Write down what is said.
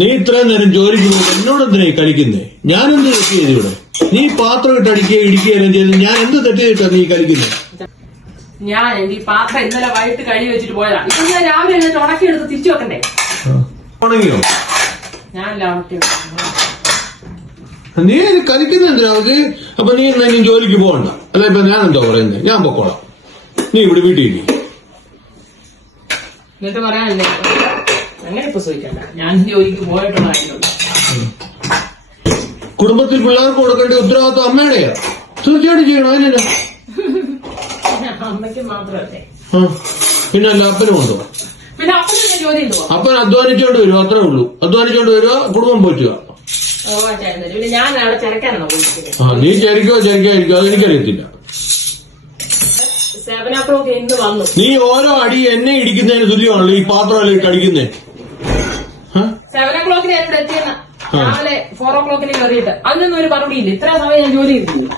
നീ ഇത്രയും നേരം ജോലിക്ക് പോകും എന്നോട് എന്തിനാ കളിക്കുന്നേ? ഞാൻ എന്ത് തെറ്റ് ചെയ്തു ഇവിടെ? നീ പാത്രം ഇട്ട് അടിക്കുകയോ ഇടിക്കുകയും ചെയ്ത് ഞാൻ എന്ത് തെറ്റ് ചെയ്തിട്ടാ നീ കളിക്കുന്നത്? ഞാൻ ഈ പാത്രം ഇന്നലെ വൈകിട്ട് കഴുകി വെച്ചിട്ട് പോയതാ. ഇപ്പൊ ഞാൻ രാവിലെ ഉണക്കി എടുത്ത് തിരിച്ചു വെക്കണ്ടേ? ഉണങ്ങിയോ? ഞാൻ നീ കളിക്കുന്നുണ്ട് അവർക്ക്. അപ്പൊ നീ എന്നാ നീ ജോലിക്ക് പോകണ്ട. അല്ല ഇപ്പൊ ഞാൻ എന്താ പറയുന്നത്? ഞാൻ പൊക്കോളാം, നീ ഇവിടെ വീട്ടിൽ ഇരിക്കും. എന്നിട്ട് പറയാനല്ലേ അങ്ങനെ ഇപ്പൊ ചോദിക്കണ്ട. ഞാൻ ജോലിക്ക് പോയിട്ടുള്ള കാര്യമുള്ളൂ. കുടുംബത്തിൽ പിള്ളേർക്ക് കൊടുക്കേണ്ട ഉത്തരവാദിത്വം അമ്മയുടെയാ. തീർച്ചയായിട്ടും ചെയ്യണം. അതിനെന്നാ? അമ്മയ്ക്ക് മാത്രമല്ലേ. പിന്നെ അല്ല അപ്പനും ഉണ്ടോ? പിന്നെ അപ്പനെ ജോലി ഉണ്ടോ? അപ്പൻ അധ്വാനിച്ചോണ്ട് വരും, അത്രേ ഉള്ളൂ. അധ്വാനിച്ചോണ്ട് വരിക, കുടുംബം പോറ്റുക. പിന്നെ ഞാൻ അവിടെ ചിരക്കാനാണോ പോയിരിക്കുന്നത്? നീ ചരിക്കാതിരിക്കോ അതെനിക്കറിയത്തില്ല. സേവനാക്കളൊക്കെ ഇന്ന് വന്നു. നീ ഓരോ അടി എന്നെ ഇടിക്കുന്നതിന് തുല്യമാണല്ലോ ഈ പാത്രമല്ലേ കടിക്കുന്നേ. 7 o'clock ഇവിടെ എത്തിയെന്ന രാവിലെ 4 o'clock കയറിയിട്ട് അതിനൊന്നും ഒരു മറുപടി ഇല്ല. ഇത്ര സമയം ഞാൻ ജോലി ചെയ്തില്ല.